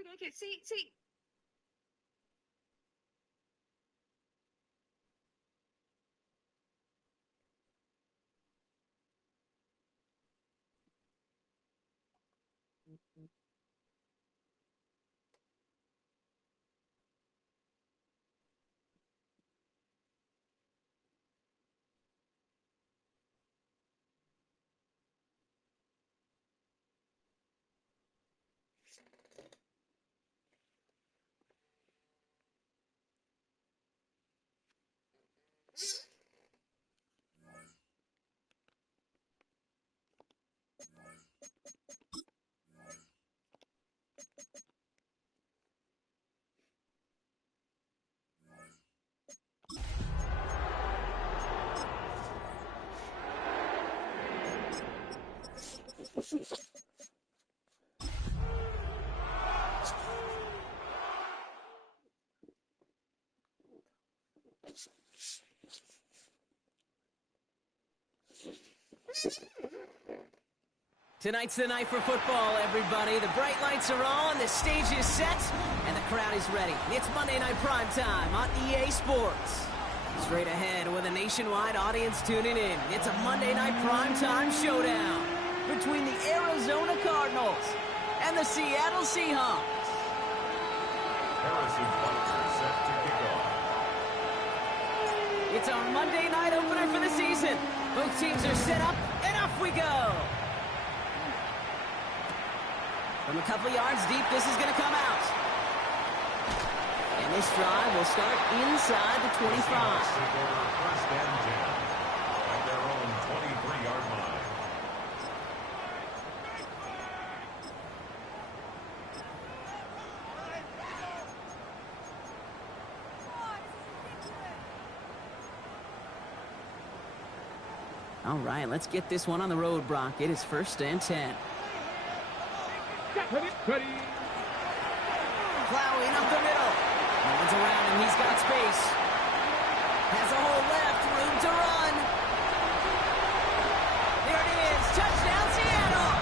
Okay. See. Tonight's the night for football, everybody. The bright lights are on, the stage is set, and the crowd is ready. It's Monday Night Primetime on EA Sports. Straight ahead with a nationwide audience tuning in, it's a Monday Night Primetime showdown between the Arizona Cardinals and the Seattle Seahawks. Harrison Butker set to kick off. It's our Monday night opener for the season. Both teams are set up, and off we go. From a couple yards deep, this is going to come out. And this drive will start inside the 25. Take over first and 10 at their own 23-yard line. All right, let's get this one on the road, Brock. It is first and 10. Ready. Plowing up the middle. No one's around him. He's got space. Has a hole left. Room to run. There it is. Touchdown, Seattle.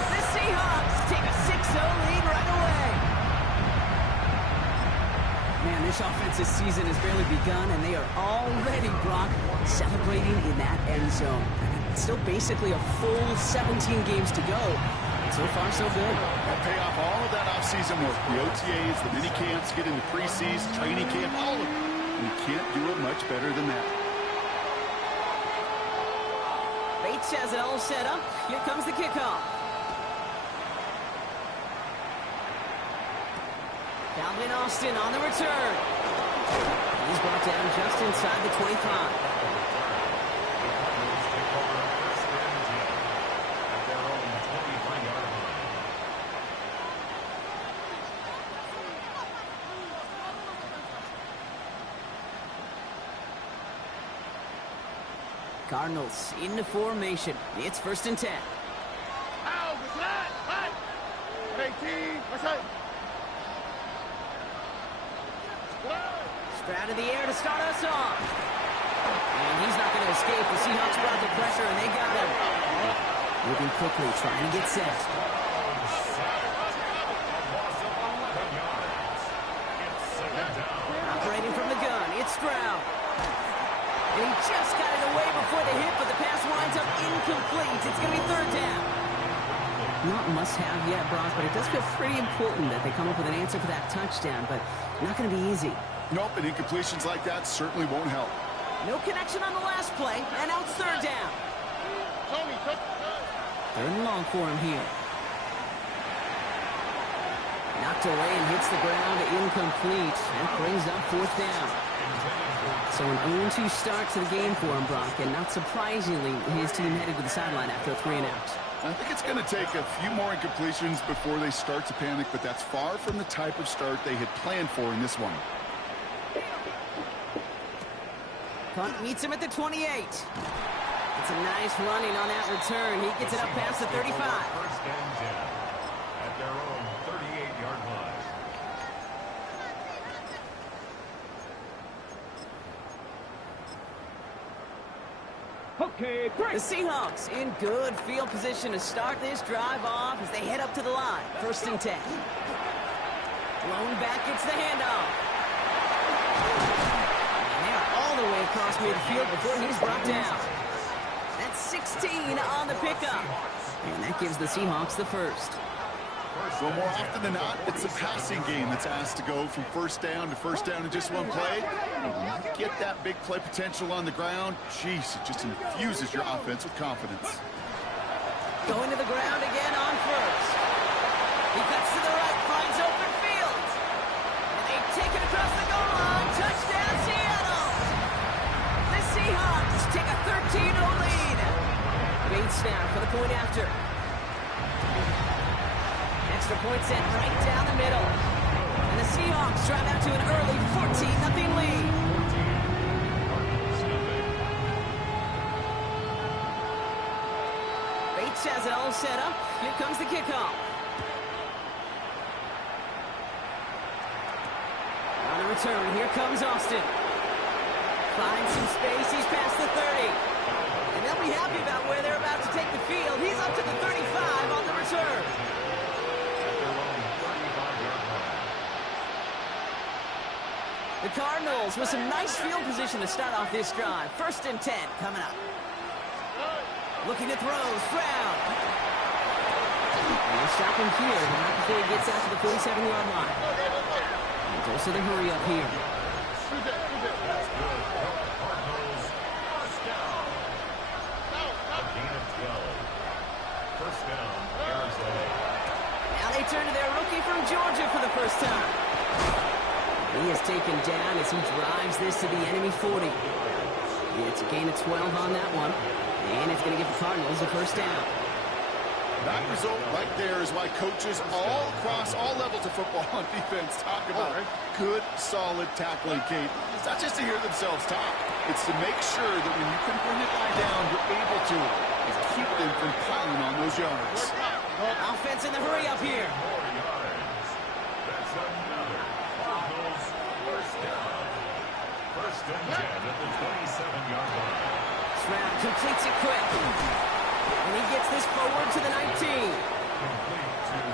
The Seahawks take a 6-0 lead right away. Man, this offensive season has barely begun, and they are already, Brock, celebrating in that end zone. It's still basically a full 17 games to go. So far, so good. They'll pay off all of that offseason work. The OTAs, the mini camps, get into preseason, training camp, all of it. You can't do it much better than that. Bates has it all set up. Here comes the kickoff. Calvin Austin on the return. He's brought down just inside the 25. Cardinals into formation. It's first and 10. Out, hot. 18, what's up? Stroud in the air to start us off. And he's not going to escape. The Seahawks brought the pressure, and they got him. Moving quickly, trying to get set. Operating from the gun, it's Stroud. And he just got it away before the hit, but the pass winds up incomplete. It's going to be third down. Not must-have yet, Brock, but it does feel pretty important that they come up with an answer for that touchdown, but not going to be easy. Nope, and incompletions like that certainly won't help. No connection on the last play, and now it's third down. Third and long for him here. Knocked away and hits the ground, incomplete. That brings up fourth down. So an 0-2 start to the game for him, Brock, and not surprisingly, his team headed to the sideline after a 3-and-out. I think it's going to take a few more incompletions before they start to panic, but that's far from the type of start they had planned for in this one. Punt meets him at the 28. It's a nice running on that return. He gets it up past the 35. First and 10 at their own 38-yard line. The Seahawks in good field position to start this drive off as they head up to the line. 1st and 10. Blown back, gets the handoff. And they are all the way across midfield before he's brought down. That's 16 on the pickup. And that gives the Seahawks the first. Well, more often than not, it's a passing game that's asked to go from first down in just one play. And when you get that big play potential on the ground, geez, it just infuses your offense with confidence. Going to the ground again on first. He cuts to the right, finds open field. And they take it across the goal line. Touchdown, Seattle! The Seahawks take a 13-0 lead. Bates snap for the point after. Extra point sent right down the middle. And the Seahawks drive out to an early 14-0 lead. Bates has it all set up. Here comes the kickoff. On the return, here comes Austin. Finds some space, he's past the 30. And they'll be happy about where they're about to take the field. He's up to the 35 on the return. The Cardinals with some nice field position to start off this drive. 1st and 10 coming up. Looking to throw, Stroud. They'll stop him here, but not before he gets out to the 47-yard line. And also the hurry up here. Now they turn to their rookie from Georgia for the first time. He is taken down as he drives this to the enemy 40. It's a gain of 12 on that one. And it's going to give the Cardinals a first down. That result right there is why coaches all across all levels of football on defense talk about good, solid tackling, Kate. It's not just to hear themselves talk. It's to make sure that when you can bring a guy down, you're able to keep them from piling on those yards. Offense in the hurry up here. That's another Cardinals first down. 1st and 10 at the 27-yard line. Stroud completes it quick. And he gets this forward to the 19.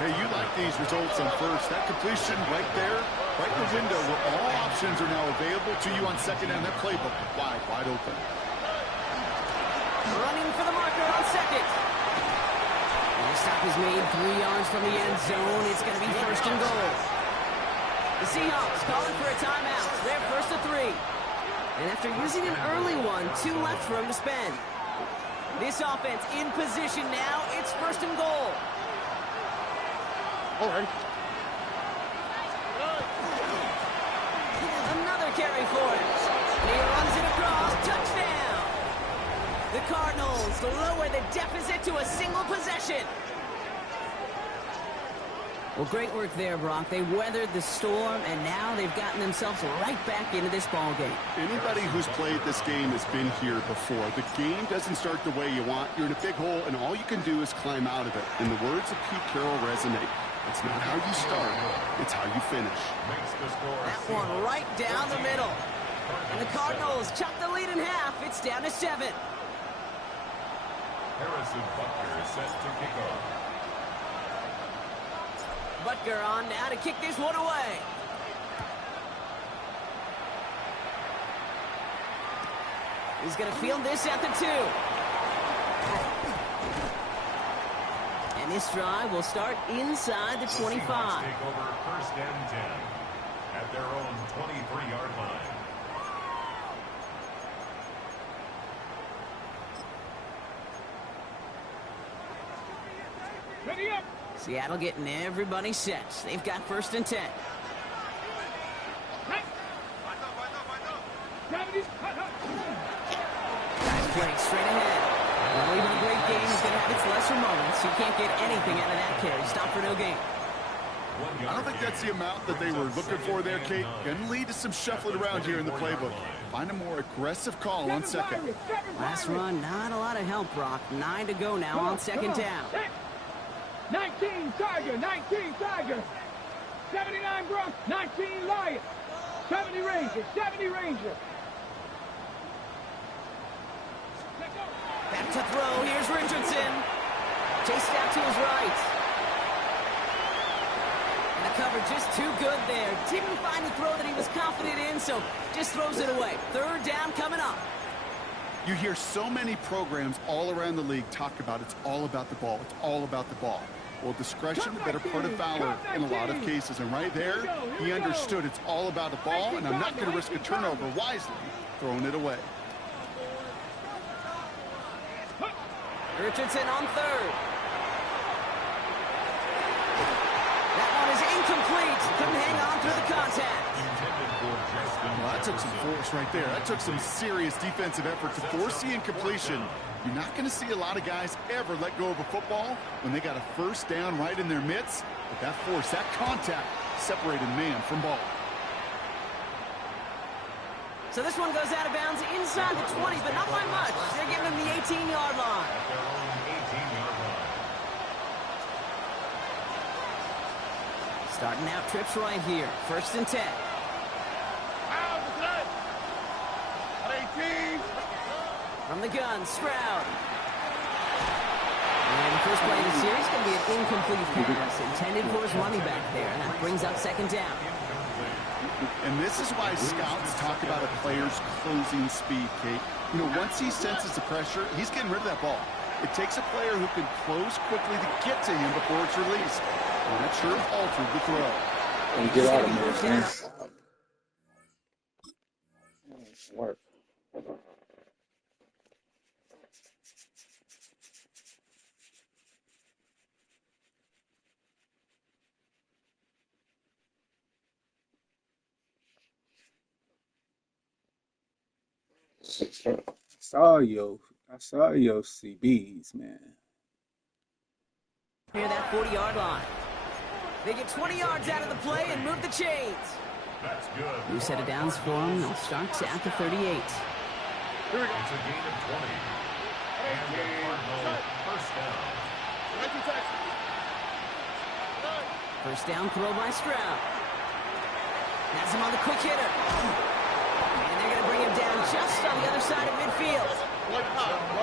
Hey, you like these results on first. That completion right there, right in the window where all options are now available to you on second down. That playbook wide open. Running for the marker on second. And the stop is made 3 yards from the end zone. It's going to be 1st and goal. The Seahawks calling for a timeout. They're 1st and 3. And after using an early one, 2 left for him to spend. This offense in position now. It's 1st and goal. All right. Another carry for him. And he runs it across. Touchdown. The Cardinals lower the deficit to a single possession. Well, great work there, Brock. They weathered the storm, and now they've gotten themselves right back into this ball game. Anybody who's played this game has been here before. The game doesn't start the way you want. You're in a big hole, and all you can do is climb out of it. And the words of Pete Carroll resonate. It's not how you start, it's how you finish. That one right down the middle. And the Cardinals chop the lead in half. It's down to 7. Harrison Butker is set to kick off. Butker on now to kick this one away. He's going to field this at the 2. And this drive will start inside the 25. Take over 1st and 10 at their own 23-yard line. Ready up. Seattle getting everybody set. They've got 1st and 10. Nice play straight ahead. Well, even a great game is going to have its lesser moments. You can't get anything out of that carry. Stop for no gain. I don't think that's the amount that they were looking for there, Kate. Can lead to some shuffling around here in the playbook. Find a more aggressive call on second. Last run, not a lot of help, Brock. 9 to go now on 2nd down. 19 Tiger, 19 Tiger. 79 Bronx, 19 Lion. 70 Ranger, 70 Ranger. Let's go. Back to throw. Here's Richardson. Chased out to his right. And the cover just too good there. Didn't find the throw that he was confident in, so just throws it away. Third down coming up. You hear so many programs all around the league talk about it's all about the ball. It's all about the ball. Well, discretion, the better part of valor in a lot of cases. And right there, he understood it's all about the ball, and I'm not going to risk a turnover wisely, throwing it away. Richardson on third. That one is incomplete. Couldn't hang on through the contact. Well, that took some force right there. That took some serious defensive effort to force the incompletion. You're not going to see a lot of guys ever let go of a football when they got a first down right in their midst. But that force, that contact, separated man from ball. So this one goes out of bounds inside the 20, but not by much. They're giving him the 18-yard line. Starting out trips right here. 1st and 10. From the gun, Stroud. And the first play of the series is going to be an incomplete pass intended for his money back there. And that brings up 2nd down. And this is why scouts talk about a player's closing speed, Kate. You know, once he senses the pressure, he's getting rid of that ball. It takes a player who can close quickly to get to him before it's released. And that sure altered the throw. And get out of there, man. Work. I saw your CBs, man. Near that 40-yard line. They get 20 yards out of the play and move the chains. That's good. New set of downs for them. They'll start at the 38. Here we go. It's a gain of 20. And the Cardinal first down. First down throw by Stroud. That's him on the quick hitter. And they're going to bring him down just on the other side of midfield.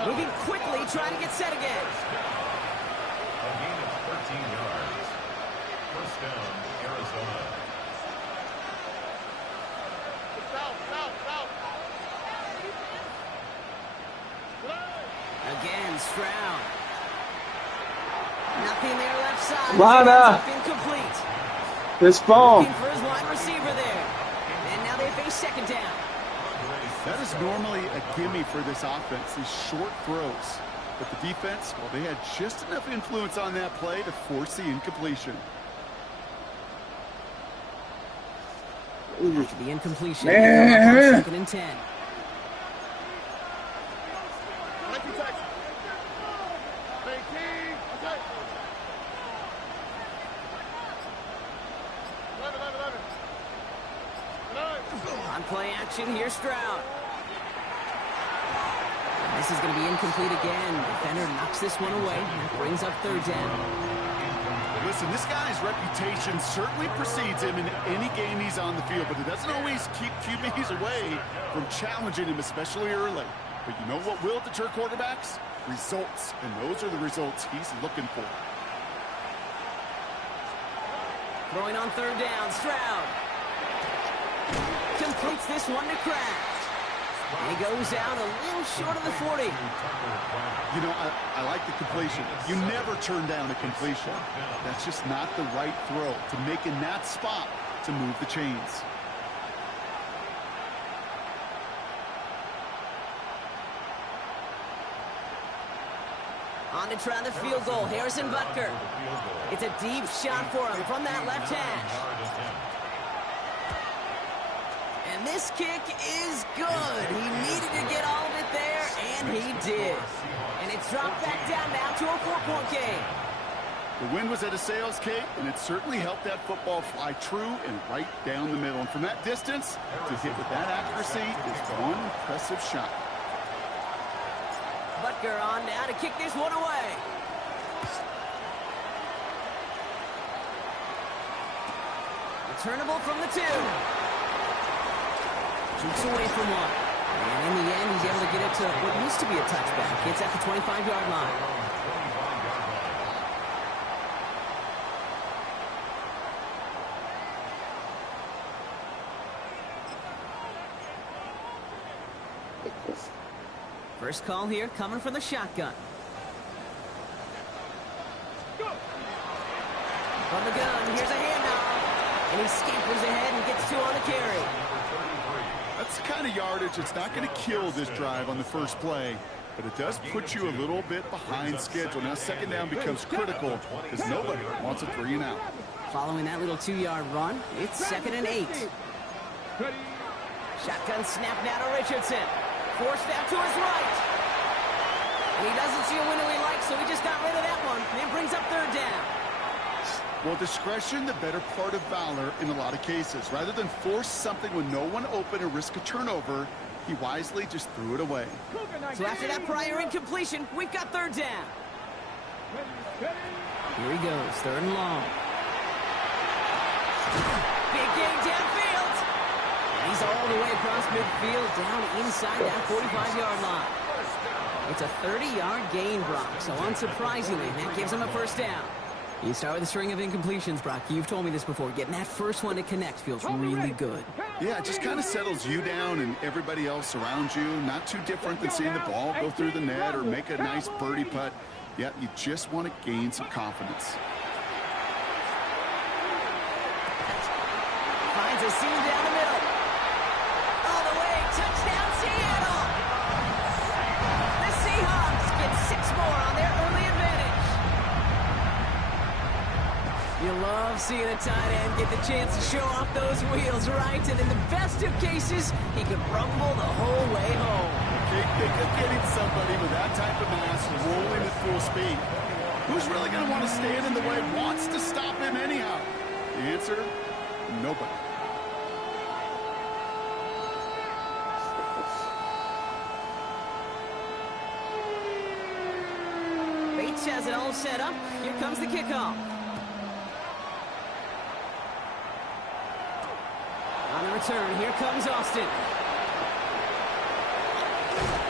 Moving quickly, trying to get set again. A gain of 13 yards. First down, Arizona. Again, Stroud. Nothing there left side. Lana. Incomplete. This phone. Looking for his wide receiver there. And now they face 2nd down. That is normally a gimme for this offense, these short throws. But the defense, well, they had just enough influence on that play to force the incompletion. After the incompletion, Man. 2nd and 10. On play action, here's Stroud. This is going to be incomplete again. Defender knocks this one away. That brings up 3rd down. Listen, this guy's reputation certainly precedes him in any game he's on the field, but it doesn't always keep QBs away from challenging him, especially early. But you know what will deter quarterbacks? Results, and those are the results he's looking for. Throwing on 3rd down, Stroud. Completes this one to Kraft. And he goes out a little short of the 40. You know, I like the completion. You never turn down a completion. That's just not the right throw to make in that spot to move the chains. On to try the field goal, Harrison Butker. It's a deep shot for him from that left hash. And this kick is good. He needed to get all of it there, and he did. And it's dropped back down now to a 4-point game. The wind was at a sails, Kate, and it certainly helped that football fly true and right down the middle. And from that distance, to hit with that accuracy is one impressive shot. Butker on now to kick this one away. Returnable from the 2. Shoots away from one. And in the end, he's able to get it to what used to be a touchback. It's at the 25-yard line. First call here coming from the shotgun. From the gun, here's a handoff. And he scampers ahead and gets 2 on the carry. That's the kind of yardage that's not going to kill this drive on the first play, but it does put you a little bit behind schedule. Now second down becomes critical because nobody wants a 3 and out. Following that little 2-yard run, it's 2nd and 8. Shotgun snap now to Richardson. Forced out to his right. And he doesn't see a window he likes, so he just got rid of that one. And brings up 3rd down. Well, discretion, the better part of valor in a lot of cases. Rather than force something with no one open and risk a turnover, he wisely just threw it away. So after that prior incompletion, we've got 3rd down. Here he goes, 3rd and long. Big gain downfield. And he's all the way across midfield, down inside that 45-yard line. It's a 30-yard gain, Brock, so unsurprisingly, that gives him a 1st down. You start with a string of incompletions, Brock. You've told me this before. Getting that first one to connect feels really good. Yeah, it just kind of settles you down and everybody else around you. Not too different than seeing the ball go through the net or make a nice birdie putt. Yeah, you just want to gain some confidence. Finds a seam down the middle. All the way, touchdown Seattle! The Seahawks get 6 more on their early advantage. You love seeing a tight end get the chance to show off those wheels, right? And in the best of cases, he could rumble the whole way home. Okay, think of getting somebody with that type of mass rolling at full speed. Who's really going to want to stand in the way, wants to stop him anyhow? The answer, nobody. Bates has it all set up. Here comes the kickoff. On the return, here comes Austin.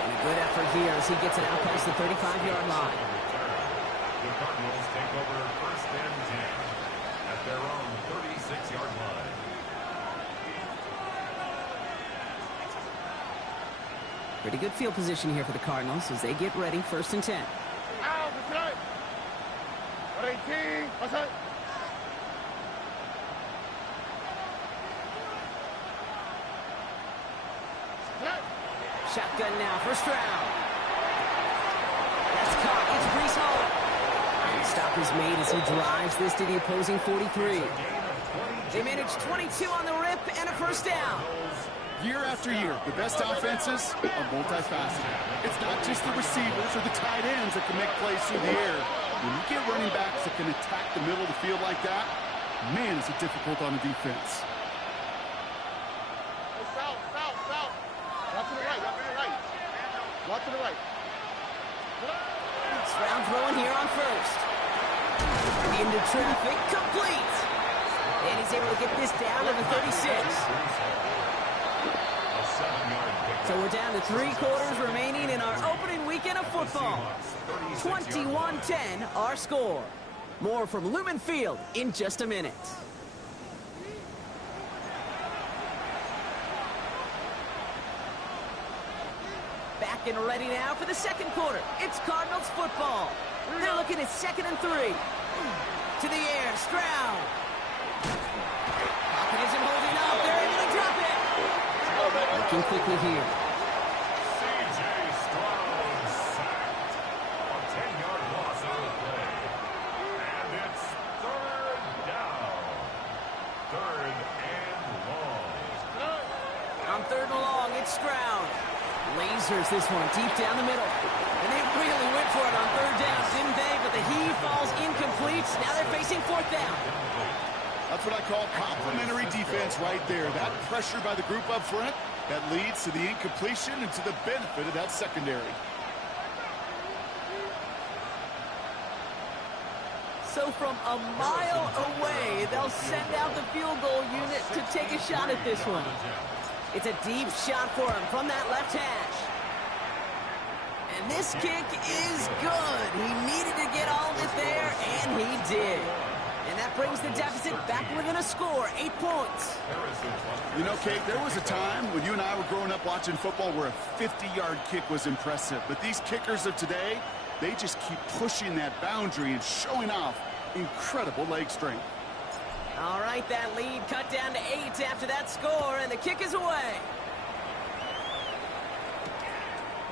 And a good effort here as he gets it out past the 35-yard line. The Cardinals take over 1st and 10 at their own 36-yard line. Pretty good field position here for the Cardinals as they get ready 1st and 10. Shotgun now for Stroud. That's caught. It's Brees Hall. And stop is made as he drives this to the opposing 43. They managed 22 on the rip and a 1st down. Year after year, the best offenses are multifaceted. It's not just the receivers or the tight ends that can make plays through the air. When you get running backs that can attack the middle of the field like that, man, is it difficult on the defense. Watch to the right. Stroud throwing here on 1st. Into traffic, complete. And he's able to get this down to the 36. So we're down to 3 quarters remaining in our opening weekend of football. 21-10 our score. More from Lumen Field in just a minute. Back and ready now for the 2nd quarter. It's Cardinals football. They're looking at 2nd and 3. To the air, Stroud. Pocket isn't holding up. They're able to drop it. Looking quickly here. C.J. Stroud sacked. A 10-yard loss on the play. And it's 3rd down. 3rd and long. On 3rd and long, it's Stroud. Lasers this one deep down the middle. And they really went for it on 3rd down, didn't they? But the heave falls incomplete. Now they're facing 4th down. That's what I call complementary defense right there. That pressure by the group up front, that leads to the incompletion and to the benefit of that secondary. So from a mile away, they'll send out the field goal unit to take a shot at this one. It's a deep shot for him from that left hash. And this kick is good. He needed to get all of it there, and he did. And that brings the deficit back within a score, 8 points. You know, Kate, there was a time when you and I were growing up watching football where a 50-yard kick was impressive. But these kickers of today, they just keep pushing that boundary and showing off incredible leg strength. All right, that lead cut down to 8 after that score, and the kick is away.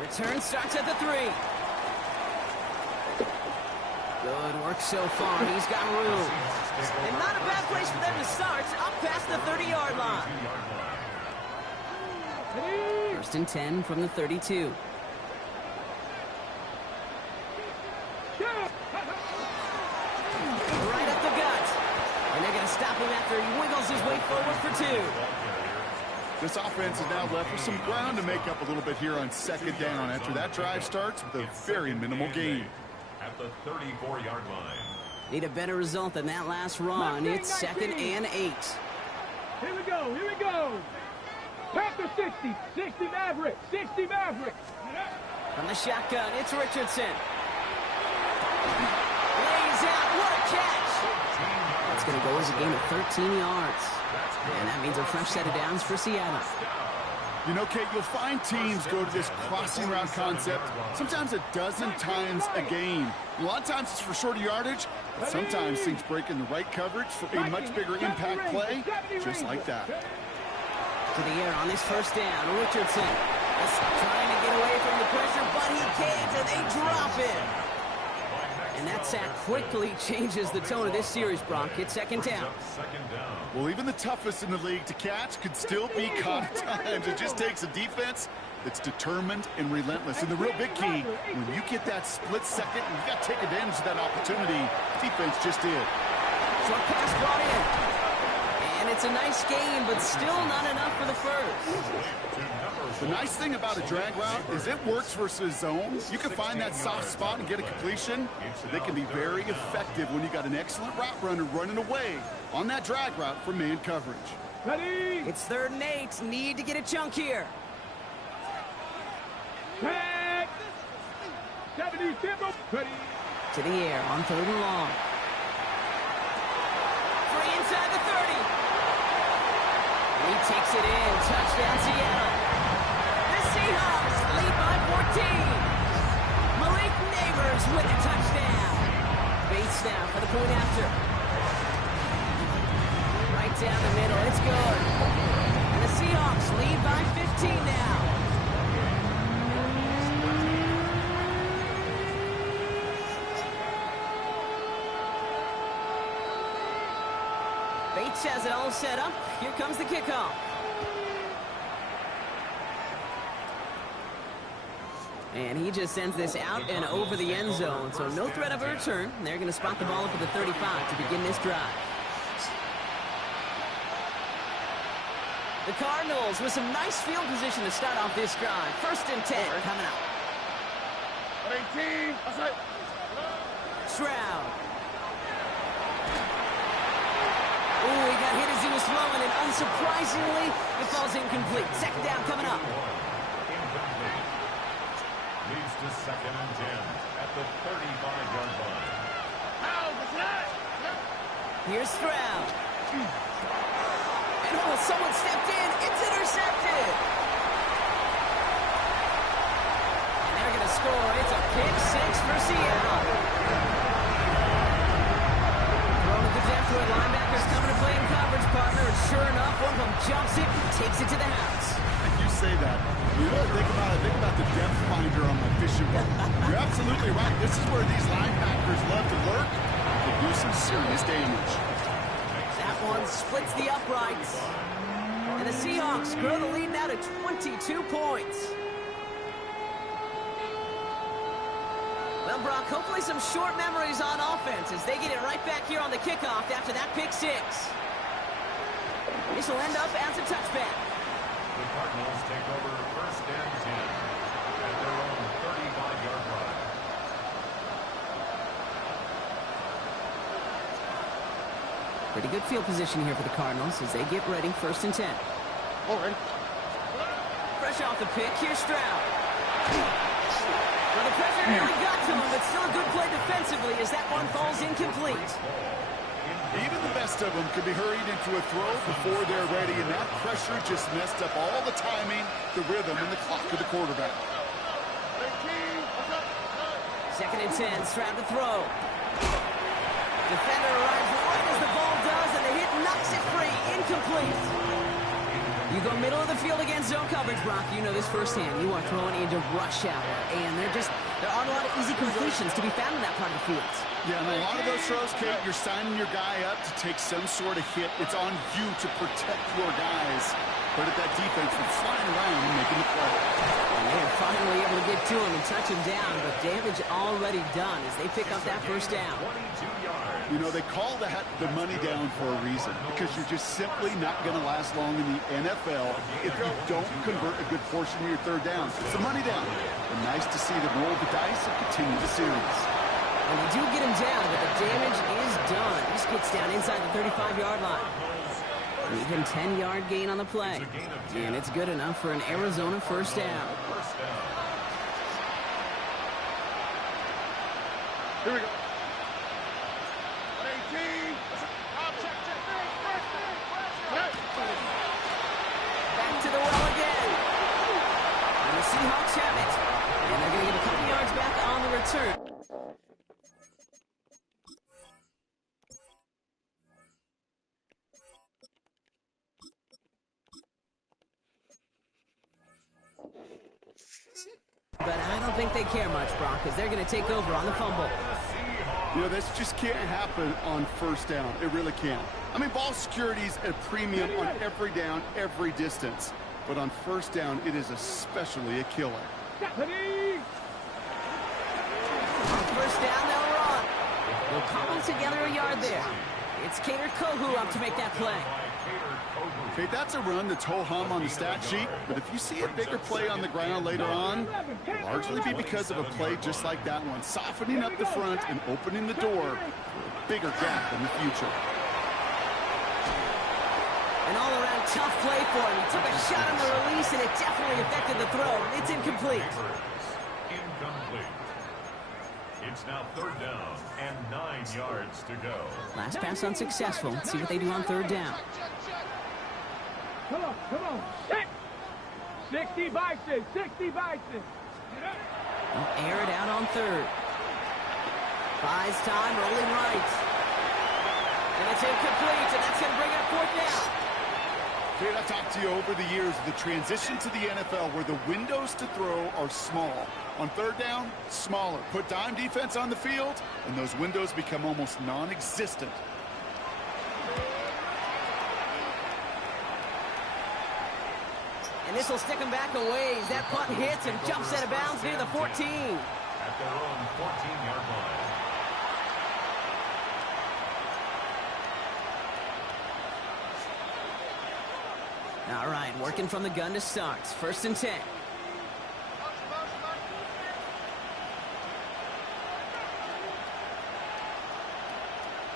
Return starts at the 3. Good work so far. He's got room. And not a bad place for them to start, up past the 30-yard line. First and 10 from the 32. Right up the gut. And they're going to stop him after he wiggles his way forward for 2. This offense is now left with some ground to make up a little bit here on second down after that drive starts with a very minimal gain. At the 34-yard line. Need a better result than that last run. It's 2nd and 8. Here we go, here we go. Panther 60, 60 Maverick, 60 Maverick. From the shotgun, it's Richardson. Lays out, what a catch! That's going to go as a gain of 13 yards. And that means a fresh set of downs for Seattle. You know, Kate, you'll find teams go to this crossing route concept sometimes a dozen times a game. A lot of times it's for shorter yardage, but sometimes things break in the right coverage for a much bigger impact play, just like that. To the air on this first down, Richardson is trying to get away from the pressure, but he can't, and they drop it. And that sack quickly changes the tone of this series, Brock. It's 2nd down. Well, even the toughest in the league to catch could still be caught at times. It just takes a defense that's determined and relentless. And the real big key, when you get that split second, you've got to take advantage of that opportunity. Defense just did. Short pass brought in. And it's a nice gain, but still not enough for the first. The nice thing about a drag route is it works versus zone. You can find that soft spot and get a completion. They can be very effective when you got an excellent route runner running away on that drag route from man coverage. Ready? It's 3rd and 8. Need to get a chunk here. Tag. 70 tempo. Ready? To the air on 3rd and long. Free inside the 30. He takes it in. Touchdown, Seattle. The Seahawks lead by 14. Malik Neighbors with a touchdown. Bates now for the point after. Right down the middle. It's good. And the Seahawks lead by 15 now. Bates has it all set up. Here comes the kickoff. And he just sends this out and over the end zone. So no threat of a return. They're going to spot the ball up at the 35 to begin this drive. The Cardinals with some nice field position to start off this drive. 1st and 10 coming up. 18. Stroud. Ooh, he got hit as he was throwing, and unsurprisingly, it falls incomplete. 2nd down coming up. Incomplete. Leads to 2nd and 10 at the 35-yard line. Here's Stroud. And oh, someone stepped in. It's intercepted. And they're going to score. It's a pick 6 for Seattle. Thrown at the depth where linebackers coming to play in coverage, partner. And sure enough, one of them jumps it and takes it to the house. You say that. You know, think about the depth finder on my fishing boat. You're absolutely right. This is where these linebackers love to lurk. They do some serious damage. That one splits the uprights. And the Seahawks grow the lead now to 22 points. Well, Brock, hopefully some short memories on offense as they get it right back here on the kickoff after that pick 6. This will end up as a touchback. The Cardinals take over 1st and 10 at their own 35-yard line. Pretty good field position here for the Cardinals as they get ready. 1st and 10. All right. fresh off the pick. Here's Stroud. Well, the pressure really got to him, but still a good play defensively as that one falls incomplete. Even the best of them could be hurried into a throw before they're ready, and that pressure just messed up all the timing, the rhythm, and the clock of the quarterback. 2nd and 10, Stroud to throw. Defender arrives right as the ball does, and the hit knocks it free. Incomplete. You go middle of the field against zone coverage, Brock. You know this firsthand. You are throwing into rush hour, and there aren't a lot of easy completions to be found in that part of the field. Yeah, and a lot of those throws, Kate, you're signing your guy up to take some sort of hit. It's on you to protect your guys. But at that defense, from flying around and making the play. And they are finally able to get to him and touch him down, but damage already done as they pick up that first down. You know, they call that the money down for a reason, because you're just simply not going to last long in the NFL if you don't convert a good portion of your 3rd down. It's the money down. And nice to see them roll the dice and continue the series. And they do get him down, but the damage is done. He gets down inside the 35-yard line. Even 10-yard gain on the play. And it's good enough for an Arizona first down. Here we go. Back to the well again. And the Seahawks have it. And they're going to get a couple yards back on the return. But I don't think they care much, Brock, because they're going to take over on the fumble. You know, this just can't happen on 1st down. It really can't. I mean, ball security's at a premium on every down, every distance. But on 1st down, it is especially a killer. On 1st down, they'll run. They'll cobble together a yard there. It's Cater Kohu up to make that play. Okay, that's a run that's ho-hum on the stat sheet, but if you see a bigger play on the ground later on, it'll largely be because of a play just like that one, softening up the front and opening the door for a bigger gap in the future. An all-around tough play for him. He took a shot on the release, and it definitely affected the throw. It's incomplete. Incomplete. It's now 3rd down and 9 yards to go. Last pass unsuccessful. Let's see what they do on 3rd down. Come on. 60 Bison, 60 Bison. They'll air it out on 3rd. Buys time, rolling right. And it's incomplete, and that's going to bring up 4th down. Kate, I've talked to you over the years of the transition to the NFL where the windows to throw are small. On 3rd down, smaller. Put dime defense on the field, and those windows become almost non-existent. And this will stick him back a ways. That punt hits and jumps out of bounds near the 14. At their own 14-yard line. All right, working from the gun to start. 1st and 10.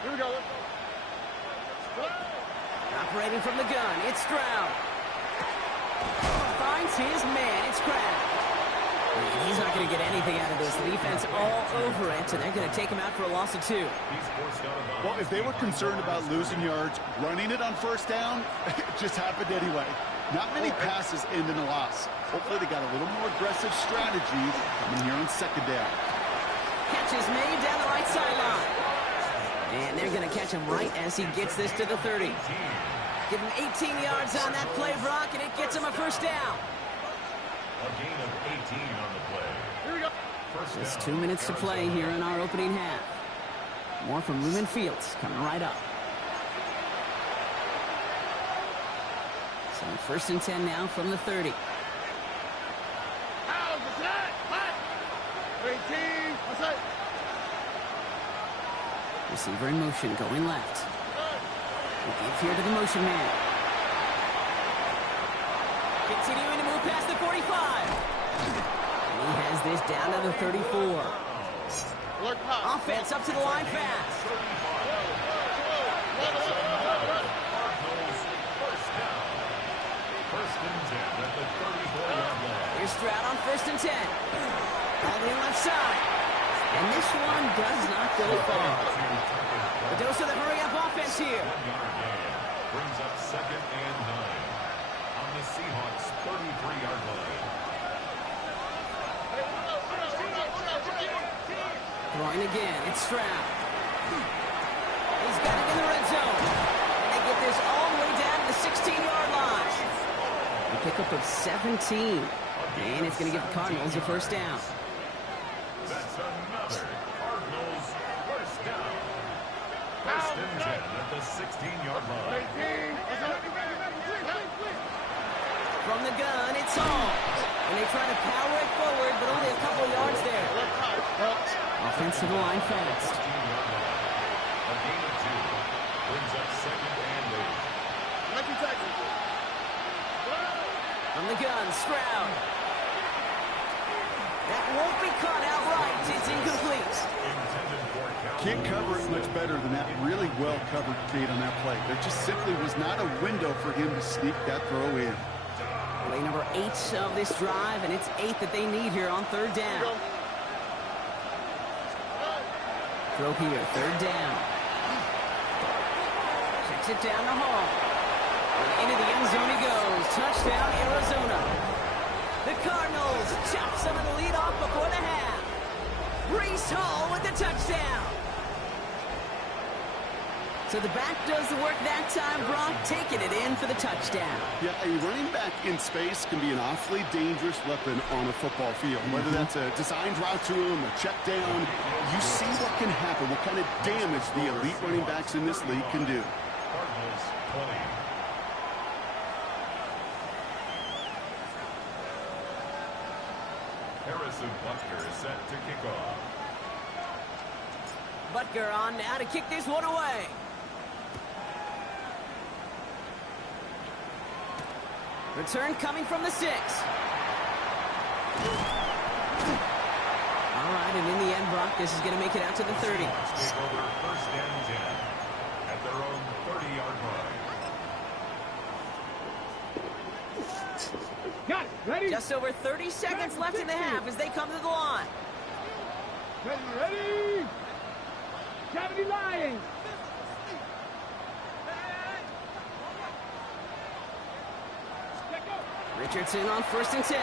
Here we go. Operating from the gun, it's Stroud. Finds his man, it's Crab. And he's not going to get anything out of this. The defense all over it, and they're going to take him out for a loss of 2. Well, if they were concerned about losing yards, running it on 1st down, it just happened anyway. Not many passes end in a loss. Hopefully they got a little more aggressive strategy coming here on 2nd down. Catch is made down the right sideline. And they're going to catch him right as he gets this to the 30. Give him 18 yards on that play, Brock, and it gets him a 1st down. A gain of 18 on the play. Here we go. Just 2 minutes to play here in our opening half. More from Lumen Fields coming right up. So 1st and 10 now from the 30. Receiver in motion, going left. We give here to the motion man. Continuing to move past the 45. And he has this down to the 34. Offense up to the line fast. First and 10 at the 34-yard Here's Stroud on 1st and 10. All the left side. And this one does not go far. A dose of the hurry-up offense here. 1 yard gain. Brings up 2nd and 9 on the Seahawks' 33-yard line. Throwing again, it's Stroud. He's got it in the red zone. And they get this all the way down to the 16-yard line. A pickup of 17. And it's going to give the Cardinals a 1st down. That's another Cardinals 1st down. 1st and 10 at the 16-yard line. From the gun, it's Hall. And they try to power it forward, but only a couple yards there. Offensive line fast. 15-yard line. A gain of 2. Brings up 2nd and 8. From the gun, Stroud. That won't be caught outright. It's incomplete. Intended for Calvin. Can't cover it much better than that. Really well covered, Kate, on that play. There just simply was not a window for him to sneak that throw in. Play number 8 of this drive, and it's 8 that they need here on 3rd down. Throw here, 3rd down. Checks it down to Hall. And into the end zone he goes. Touchdown, Arizona. The Cardinals chop some of the lead off before the half. Breece Hall with the touchdown. So the back does the work that time, Brock, taking it in for the touchdown. Yeah, a running back in space can be an awfully dangerous weapon on a football field. Whether that's a designed route to him, a check down, you see what can happen, what kind of damage the elite running backs in this league can do. Cardinals 20. Harrison Butker is set to kick off. Butker on now to kick this one away. Return coming from the 6. All right, and in the end, Brock, this is going to make it out to the 30. Take over 1st and 10 at their own 30-yard line. Got it. Ready? Just over 30 seconds left in the half as they come to the line. Ready? 70 Lions. Richardson on 1st and 10.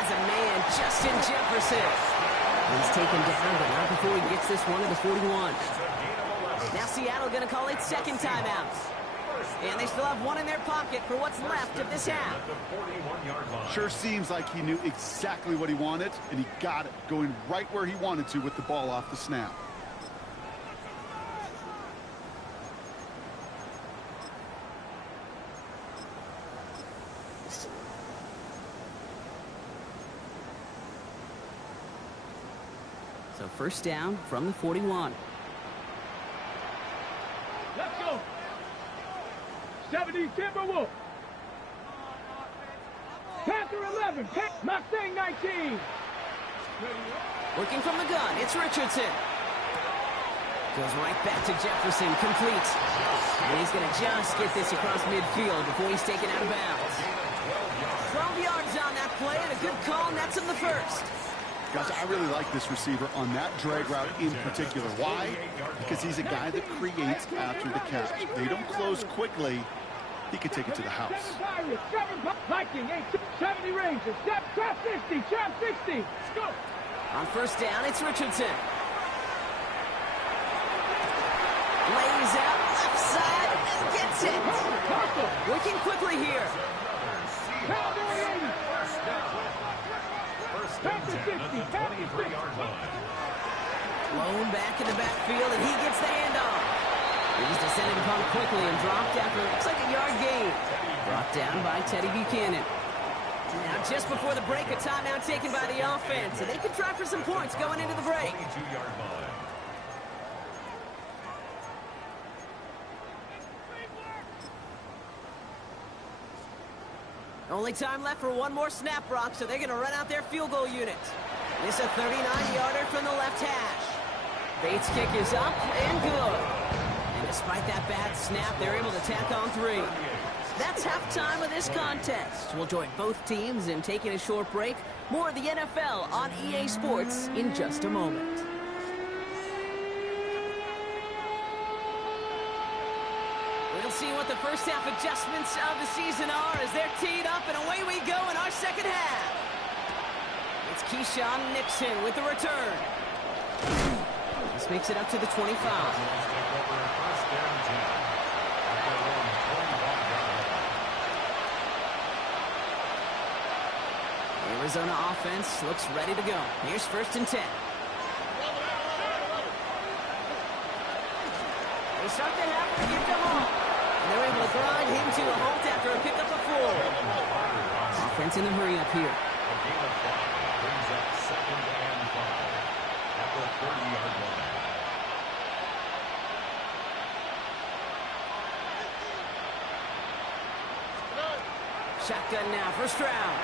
As a man, Justin Jefferson. He's taken down, but not before he gets this one to the 41. Now Seattle going to call it 2nd timeout. And they still have one in their pocket for what's left of this half. At the 41-yard line. Sure seems like he knew exactly what he wanted, and he got it, going right where he wanted to with the ball off the snap. So 1st down from the 41. Let's go. 70 Timberwolves. Panther 11. Mustang 19. Working from the gun, it's Richardson. Goes right back to Jefferson, complete. And he's going to just get this across midfield before he's taken out of bounds. 12 yards on that play, and a good call, nets him the 1st. Guys, I really like this receiver on that drag route in particular. Why? Because he's a guy that creates after the catch. They don't close quickly. He could take it to the house. 7 Viking 70 Rangers. Trap 60. Trap 60. Let's go. On 1st down, it's Richardson. Lays out left side and gets it. Working quickly here. First and 10 at the 23-yard line. Blown back in the backfield, and he gets the handoff. He's descended upon quickly and dropped after looks like a yard gain. Brought down by Teddy Buchanan. Now, just before the break, a timeout taken by the offense, so they can try for some points going into the break. 22-yard line. Only time left for one more snap, Brock, so they're going to run out their field goal unit. This a 39-yarder from the left hash. Bates' kick is up and good. And to Despite that bad snap, they're able to tack on 3. That's halftime of this contest. We'll join both teams in taking a short break. More of the NFL on EA Sports in just a moment. We'll see what the first half adjustments of the season are as they're teed up, and away we go in our second half. It's Keyshawn Nixon with the return. This makes it up to the 25. Arizona offense looks ready to go. Here's 1st and 10. They start the half to give to Hall. And they're able to grind him to a halt after a pickup of 4. Offense in the hurry up here. A gain of 5 brings up 2nd and 5 at the 30-yard line. Shotgun now, first round.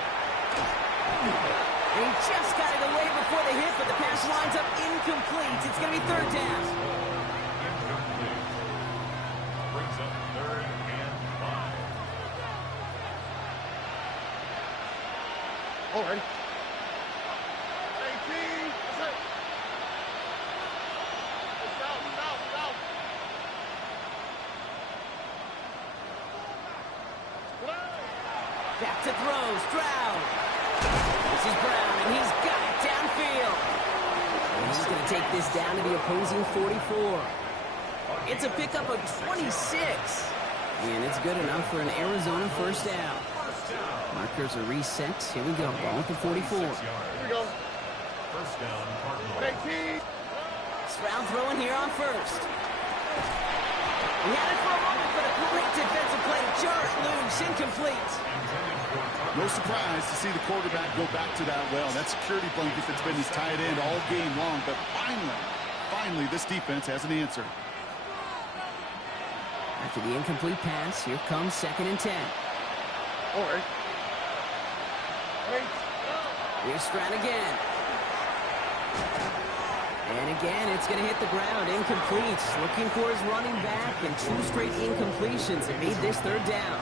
He just got it away before the hit, but the pass lines up incomplete. It's going to be 3rd down. Incomplete. Brings up 3rd and 5. All right. Back to throw, Stroud. This is Brown, and he's got it downfield. And he's going to take this down to the opposing 44. It's a pickup of 26. And it's good enough for an Arizona first down. Markers are reset. Here we go. Ball at the 44. Here we go. First down, Cardinals. Stroud throwing here on 1st. He had it for a moment, but a great defensive play. Jarrett loose, incomplete. No surprise to see the quarterback go back to that well. That security blanket that's been his tight end all game long. But finally, this defense has an answer. After the incomplete pass, here comes 2nd and 10. All right. Here's Stroud again. And again, it's going to hit the ground. Incomplete. Looking for his running back, and 2 straight incompletions. It made this 3rd down.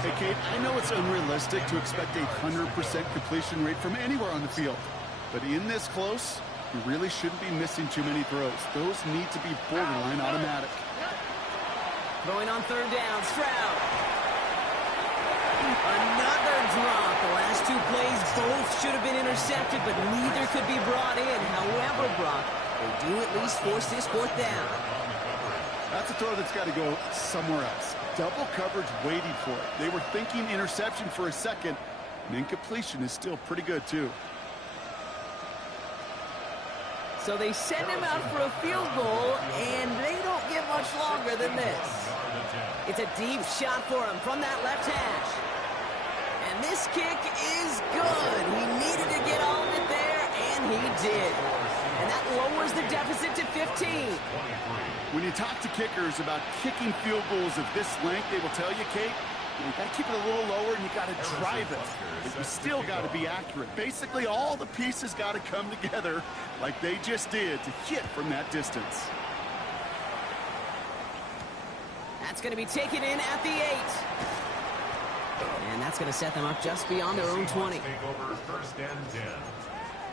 Hey, Kate, I know it's unrealistic to expect a 100% completion rate from anywhere on the field. But in this close, you really shouldn't be missing too many throws. Those need to be borderline automatic. Throwing on 3rd down, Stroud. Another drop. The last 2 plays, both should have been intercepted, but neither could be brought in. However, Brock, they do at least force this 4th down. That's a throw that's got to go somewhere else. Double coverage waiting for it. They were thinking interception for a second, and incompletion is still pretty good, too. So they send him out for a field goal, and they don't get much longer than this. It's a deep shot for him from that left hash. And this kick is good. He needed to get all of it there, and he did. And that lowers the deficit to 15. When you talk to kickers about kicking field goals of this length, they will tell you, Kate, you got to keep it a little lower and you got to drive it. But you still got to be accurate. Basically, all the pieces got to come together like they just did to hit from that distance. That's going to be taken in at the 8. And that's going to set them up just beyond their own 20. Take over 1st and 10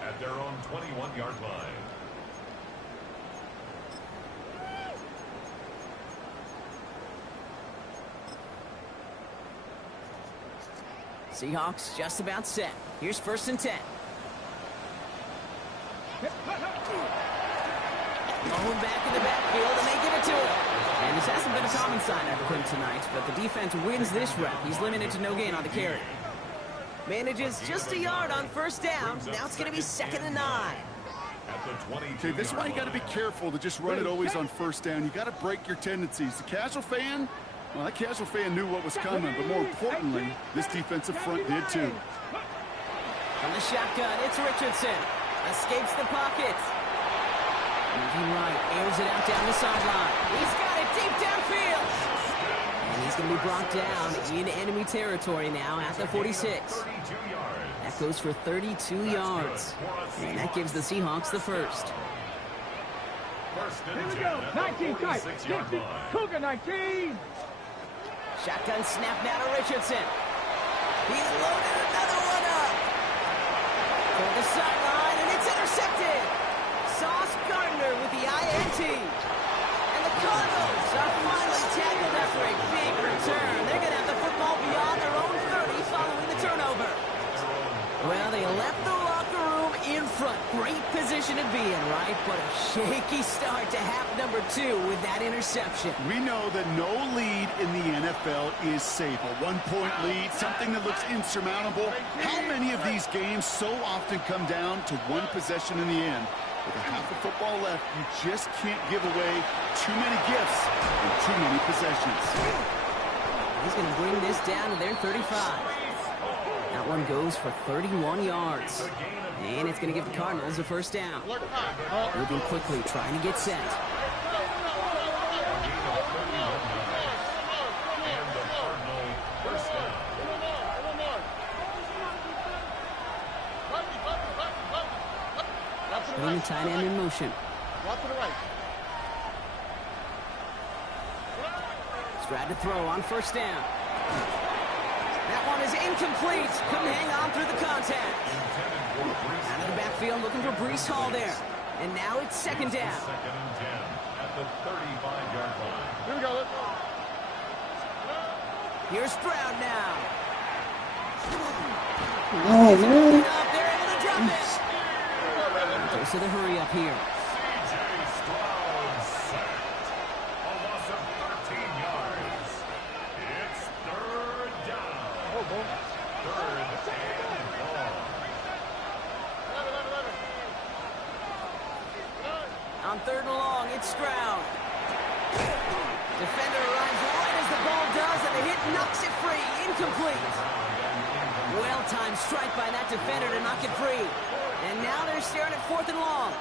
at their own 21-yard line. Seahawks just about set. Here's 1st and 10. Ball back in the backfield, and they give it to him. And this hasn't been a common sign for him tonight, but the defense wins this rep. He's limited to no gain on the carry. Manages just a yard on 1st down. Now it's going to be 2nd and 9. Okay, this is why you got to be careful to just run it always on 1st down. You got to break your tendencies. The casual fan, well, that casual fan knew what was coming, but more importantly, this defensive front did too. From the shotgun, it's Richardson. Escapes the pocket. Moving right, airs it out down the sideline. He's got it deep downfield. And he's going to be brought down in enemy territory now at the 46. That goes for 32 yards. And that gives the Seahawks the first. First and Here we 10 go. at 19 the tight. 46-yard 60. line. Cougar 19. Shotgun snap now to Richardson. He's loaded another one up. For the sideline, and it's intercepted. Sauce Gardner with the INT. And the Cardinals are finally tackled after a big return. They're going to have the football beyond their own 30 following the turnover. Well, they left the locker room in front. Great position to be in, right? But a shaky start to half number 2 with that interception. We know that no lead in the NFL is safe. A one-point lead, something that looks insurmountable. How many of these games so often come down to one possession in the end? With a half of football left, you just can't give away too many gifts and too many possessions. He's going to bring this down to their 35. That one goes for 31 yards. And it's going to give the Cardinals a first down. Moving quickly, trying to get set. Putting the tight end in motion. Strad to throw on first down. That one is incomplete. Couldn't hang on through the contact. Out of the backfield looking for Breece Hall there. And now it's second down. Second and 10 at the 35-yard line. Here we go. Let's go. Here's Stroud now. Oh, man. Up, they're able to drop it. Goes to the hurry up here. C.J. Stroud sacked. A loss of 13 yards. It's third down. Third and long. On third and long, it's Stroud. Defender arrives right as the ball does, and the hit knocks it free. Incomplete. Well-timed strike by that defender to knock it free. And now they're staring at fourth and long.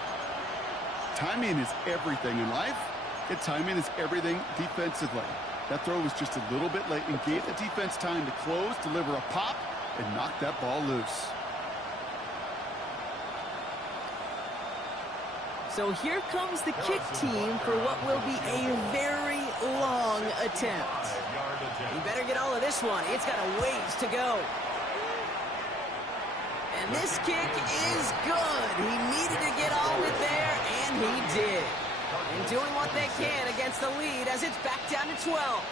Timing is everything in life, and timing is everything defensively. That throw was just a little bit late and gave the defense time to close, deliver a pop, and knock that ball loose. So here comes the kick team for what will be a very long attempt. You better get all of this one. It's got a ways to go. And this kick is good. He needed to get all of it there, and he did. And doing what they can against the lead as it's back down to 12.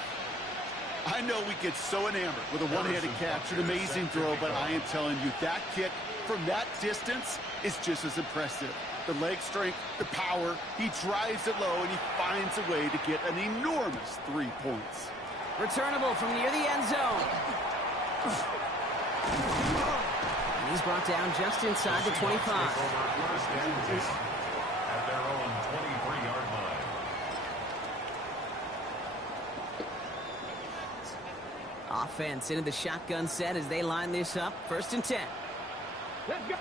I know we get so enamored with a one-handed catch, an amazing throw, but I am telling you, that kick from that distance is just as impressive. The leg strength, the power, he drives it low, and he finds a way to get an enormous 3 points. Returnable from near the end zone. And he's brought down just inside the 25. First and 10 at their own 23-yard line. Offense into the shotgun set as they line this up. First and 10. Let's go.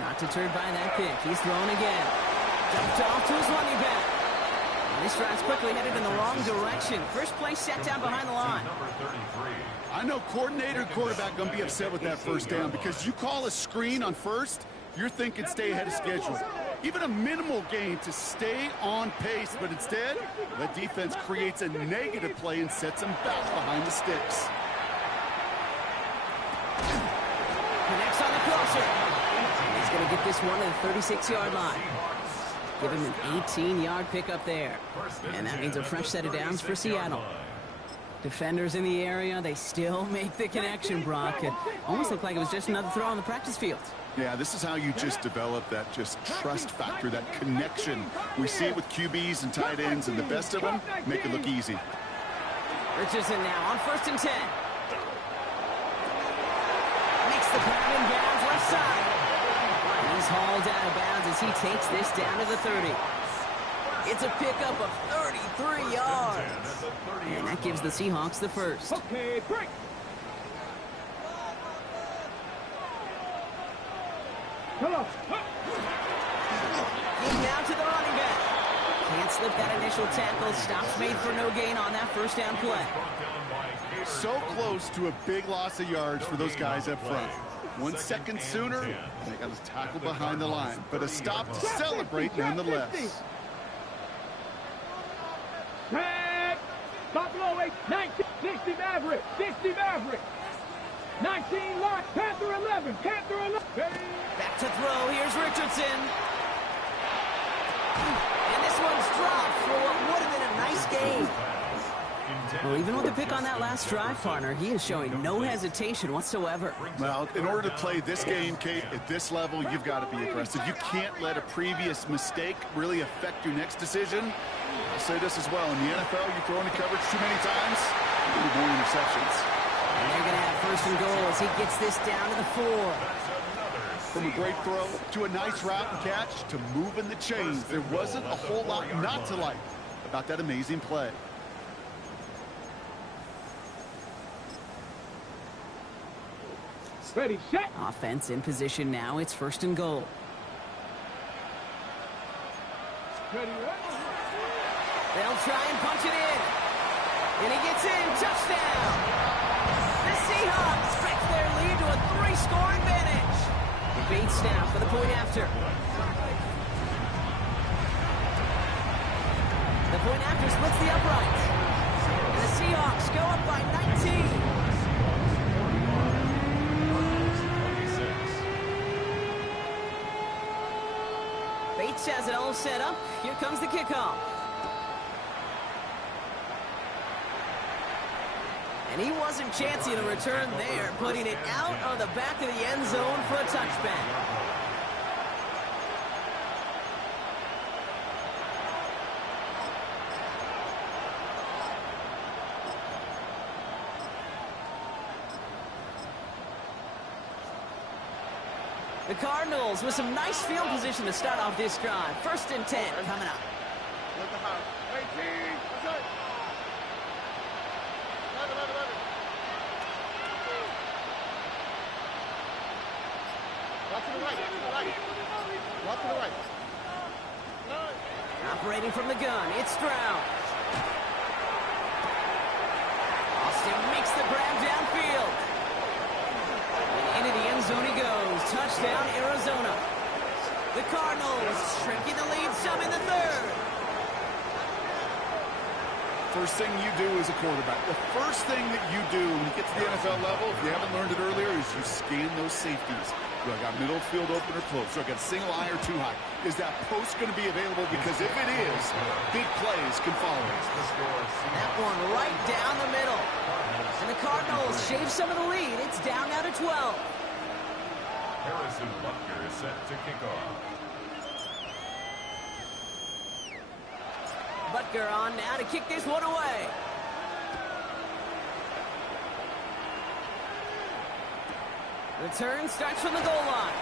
Not deterred by that kick. He's thrown again. Jumped off to his running back. And this drive's quickly headed in the wrong direction. First play set down behind the line. Number 33. I know coordinator and quarterback going to be upset with that first down because you call a screen on first, you're thinking stay ahead of schedule. Even a minimal gain to stay on pace, but instead, the defense creates a negative play and sets them back behind the sticks. Connects on the crosser. He's going to get this one at the 36-yard line. Give him an 18-yard pickup there. And that means a fresh set of downs for Seattle. Defenders in the area, they still make the connection, Brock. It almost looked like it was just another throw on the practice field. Yeah, this is how you just develop that just trust factor, that connection. We see it with QBs and tight ends, and the best of them make it look easy. Richardson now on first and 10. Makes the grab in bounds left side. And he's hauled out of bounds as he takes this down to the 30. It's a pickup of 33 yards. And that gives the Seahawks the first. Okay, break. Come on. He's down to the running back. Can't slip that initial tackle. Stops made for no gain on that first down play. So close to a big loss of yards for those guys up front. 1 second sooner, they got a tackle behind the line, but a stop to celebrate nonetheless. right. 19, 60 Maverick, 60 Maverick. 19 lock, Panther 11, Panther 11. Back to throw, here's Richardson. And this one's dropped for what would have been a nice game. Well, even with the pick on that last drive, partner, he is showing no hesitation whatsoever. Well, in order to play this game, Kate, at this level, you've got to be aggressive. You can't let a previous mistake really affect your next decision. I'll say this as well. In the NFL, you throw into coverage too many times, you get more interceptions. And they're going to have first and goal as he gets this down to the 4. From a great throw to a nice route and catch to moving the chains, there wasn't a whole lot not to like about that amazing play. Ready, set. Offense in position now. It's first and goal. Ready, They'll try and punch it in. And he gets in. Touchdown. The Seahawks stretch their lead to a 3-score advantage. Bates now for the point after. The point after splits the upright. And the Seahawks go up by 19. Bates has it all set up. Here comes the kickoff. And he wasn't chancing a return there, putting it out of the back of the end zone for a touchback. The Cardinals with some nice field position to start off this drive. First and 10 coming up. Operating from the gun, it's Stroud. Austin makes the grab downfield. And into the end zone he goes. Touchdown, Arizona. The Cardinals shrinking the lead some in the third. First thing you do as a quarterback, the first thing that you do when you get to the NFL level, if you haven't learned it earlier, is you scan those safeties. Do I got middle field open or close? Do I got single high or too high? Is that post going to be available? Because if it is, big plays can follow. That one right down the middle. And the Cardinals shave some of the lead. It's down now to 12. Harrison Butker is set to kick off. Butker on now to kick this one away. Return starts from the goal line.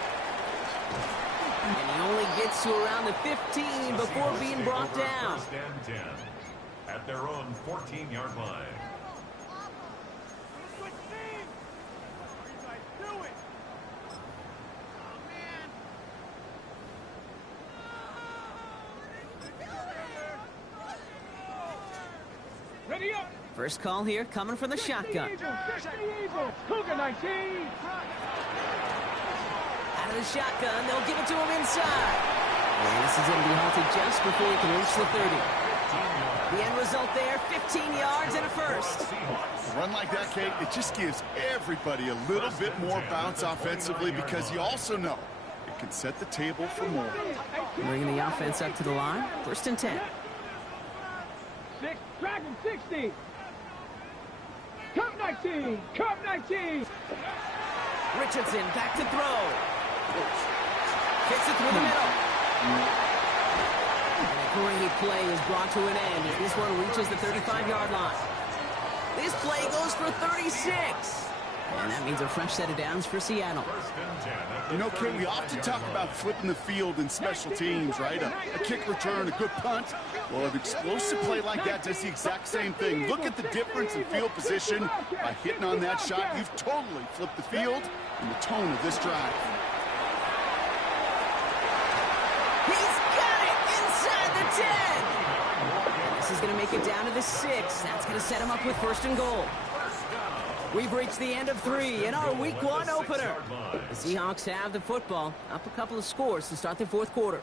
And he only gets to around the 15 before being brought down. First and 10 at their own 14-yard line. Ready up. First call here coming from the shotgun. Cougar 19. Out of the shotgun, they'll give it to him inside. And this is going to be halted just before he can reach the 30. The end result there, 15 yards and a first. A run like that, Kate, it just gives everybody a little bit more bounce offensively because you also know it can set the table for more. Bringing the offense up to the line. First and 10. Dragon 60. Cup 19. Cup 19. Richardson back to throw. Gets it through the middle. And a great play is brought to an end as this one reaches the 35-yard line. This play goes for 36. And that means a fresh set of downs for Seattle. You know, Kate, we often talk about flipping the field in special teams, right? A kick return, a good punt. Well, an explosive play like that does the exact same thing. Look at the difference in field position. By hitting on that shot, you've totally flipped the field and the tone of this drive. He's got it inside the 10. And this is going to make it down to the 6. That's going to set him up with first and goal. We've reached the end of 3 in our Week 1 opener. The Seahawks have the football, up a couple of scores to start the fourth quarter.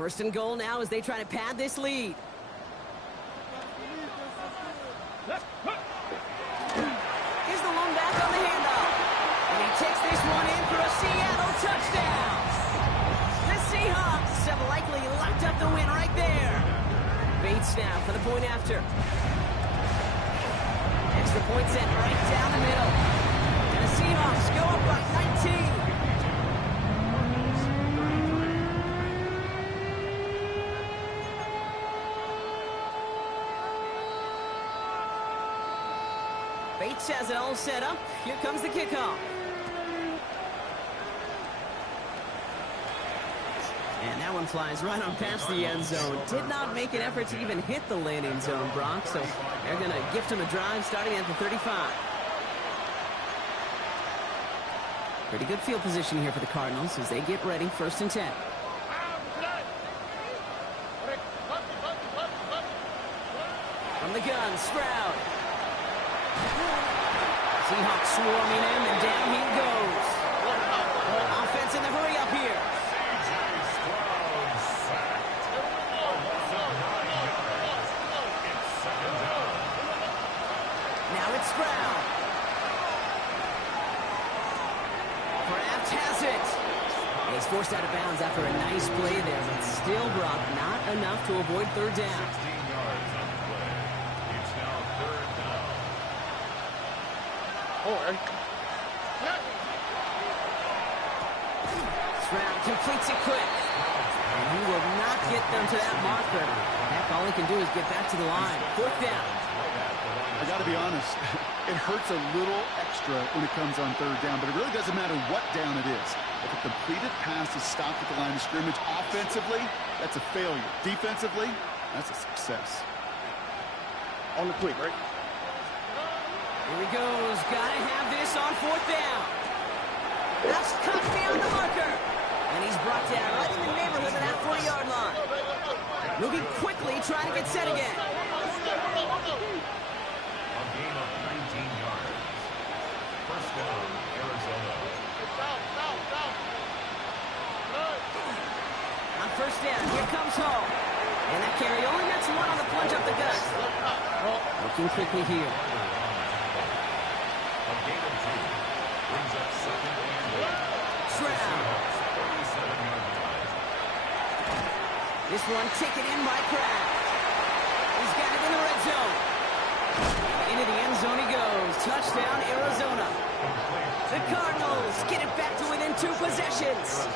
First and goal now as they try to pad this lead. Here's the one back on the handoff. And he takes this one in for a Seattle touchdown. The Seahawks have likely locked up the win right there. Bates now for the point after. Extra point set right down the middle. And the Seahawks go up by 19. Bates has it all set up. Here comes the kickoff. And that one flies right on past the end zone. Did not make an effort to even hit the landing zone, Brock. So they're going to gift him a drive starting at the 35. Pretty good field position here for the Cardinals as they get ready, 1st and 10. From the gun, Stroud. Seahawks swarming him, and down he goes. Offense in the hurry up here. Now it's Stroud. Kraft has it. He's forced out of bounds after a nice play there, but still, Brock, not enough to avoid 3rd down. 16 yards on the play. It's now 3rd down. Stroud completes it quick. And he will not get them to that marker. Heck, all he can do is get back to the line. 4th down. I got to be honest, it hurts a little extra when it comes on 3rd down, but it really doesn't matter what down it is. If a completed pass is stopped at the line of scrimmage, offensively, that's a failure. Defensively, that's a success. On the quick, right? Here he goes. Gotta have this on 4th down. That's cut beyond the marker. And he's brought down right in the neighborhood of that 40-yard line. Moving quickly, trying to get set again. A gain of 19 yards. 1st down, Arizona. On 1st down, here comes Hall. And that carry only gets one on the plunge up the gut. Looking quickly here. A gain of 2. Brings up 2nd and 8. Stroud. 37-yard line. This one taken in by Kraft. He's got it in the red zone. Into the end zone he goes. Touchdown, Arizona. The Cardinals get it back to within 2 possessions.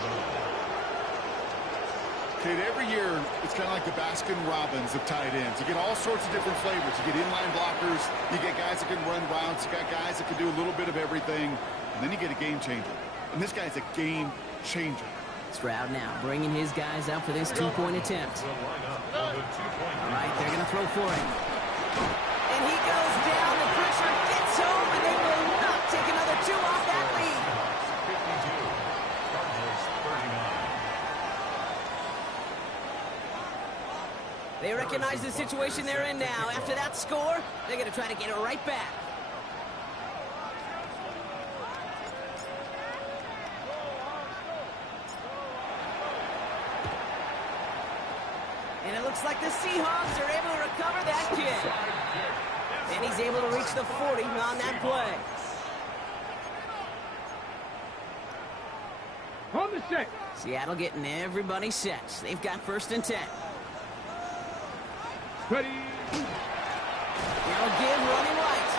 Kate, every year, it's kind of like the Baskin-Robbins of tight ends. You get all sorts of different flavors. You get inline blockers. You get guys that can run routes. You got guys that can do a little bit of everything. And then you get a game changer. And this guy's a game changer. Stroud now bringing his guys up for this 2-point attempt. Will line up for the 2-point. All right, they're going to throw for him. And he goes down. The pressure gets home, and they will not take another 2 off that lead. 52. Cardinals 39. They recognize the situation they're in now. After that score, they're going to try to get it right back. And it looks like the Seahawks are able to recover that kick. And he's able to reach the 40 on that play. On the set. Seattle getting everybody set. They've got 1st and 10. Ready. They'll give running right.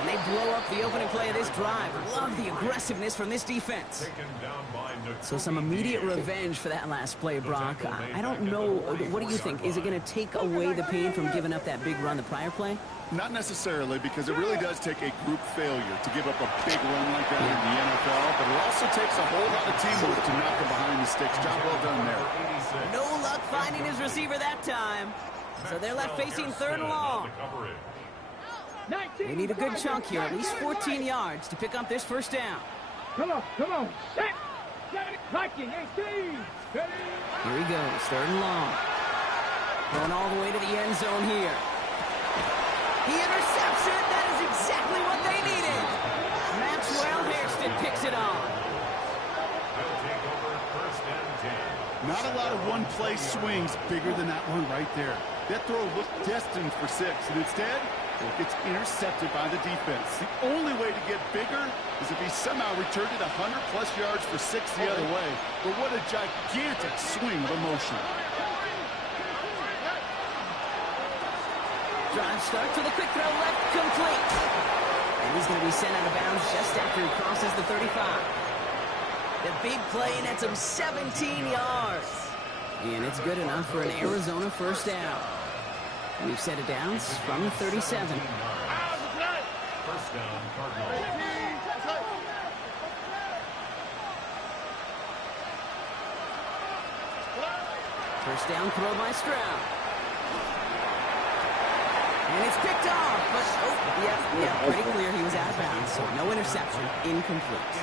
And they blow up the opening play of this drive. Love the aggressiveness from this defense. Taken down by So some immediate revenge for that last play, Brock. I don't know. What do you think? Is it going to take away the pain from giving up that big run the prior play? Not necessarily, because it really does take a group failure to give up a big run like that in the NFL, but it also takes a whole lot of teamwork to knock him behind the sticks. Job well done there. No luck finding his receiver that time. So they're left facing 3rd and long. They need a good chunk here, at least 14 yards to pick up this 1st down. Come on, come on. Set. Viking, 18. Ready. Here he goes, 3rd and long. Going all the way to the end zone here. He intercepts it. That is exactly what they needed. Maxwell Hairston picks it on. They'll take over 1st and 10. Not a lot of one-play swings bigger than that one right there. That throw looked destined for 6, and instead, it gets intercepted by the defense. The only way to get bigger is if he somehow returned it 100-plus yards for 6 the other way. But what a gigantic swing of emotion. Drive start to the quick throw left, complete. And he's going to be sent out of bounds just after he crosses the 35. The big play nets him 17 yards. And it's good enough for an Arizona first down. We've set it downs from the 37. First down, Cardinals. First down throw by Stroud. And it's picked off, but, pretty clear he was out of bounds, so no interception, incomplete.